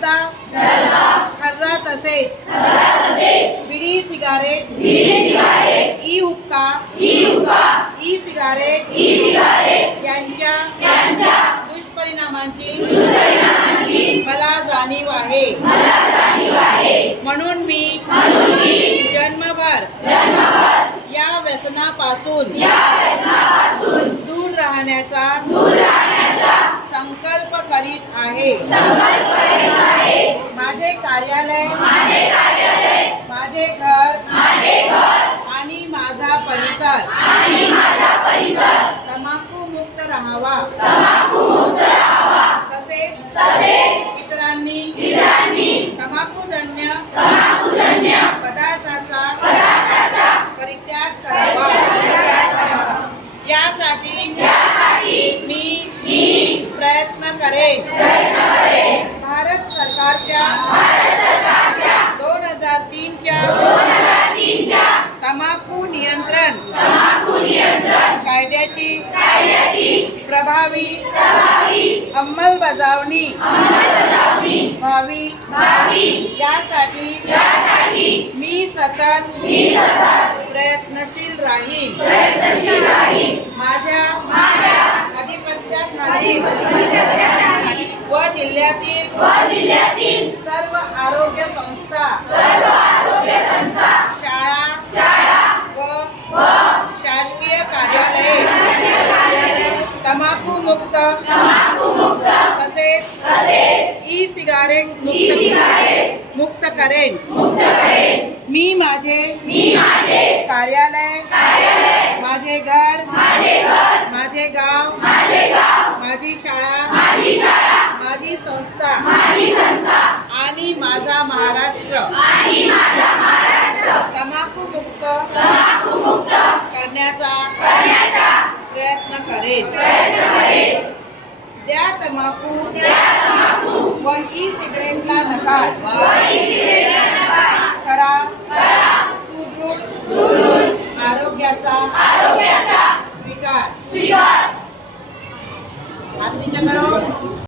जर्दा खर्रा तसेच बिडी सिगारेट. ई हुक्का. E cigarette. यांच्या दुष्परिणामांची मला जाणीव आहे. म्हणून मी जन्मभर या व्यसनापासून दूर राहण्याचा संकल्प करीत आहे. कार्यालय. माझे घर. आणि माझा परिसर. तंबाखू मुक्त राहावा. तसेच इतरांनी तंबाखूजन्य पदार्थाचा परित्याग करावा. यासाठी मी प्रयत्न करेन. प्रभावी अंमलबजावणी व्हावी. यासाठी मी सतत प्रयत्नशील राहीन. माझ्या आधिपत्याखालील व जिल्ह्यातील सर्व आरोग्य संस्था शाळा व शासकीय कार्यालये तंबाखू मुक्त तसेच ई सिगारेट मुक्त मुक्त करेन. मी माझे कार्यालय माझे घर माझे गाव माझी शाळा माझी संस्था आणि माझा महाराष्ट्र. तंबाखू मुक्त करण्याचा प्रयत्न करेन त्या तंबाखू व ई सिगरेटला नकार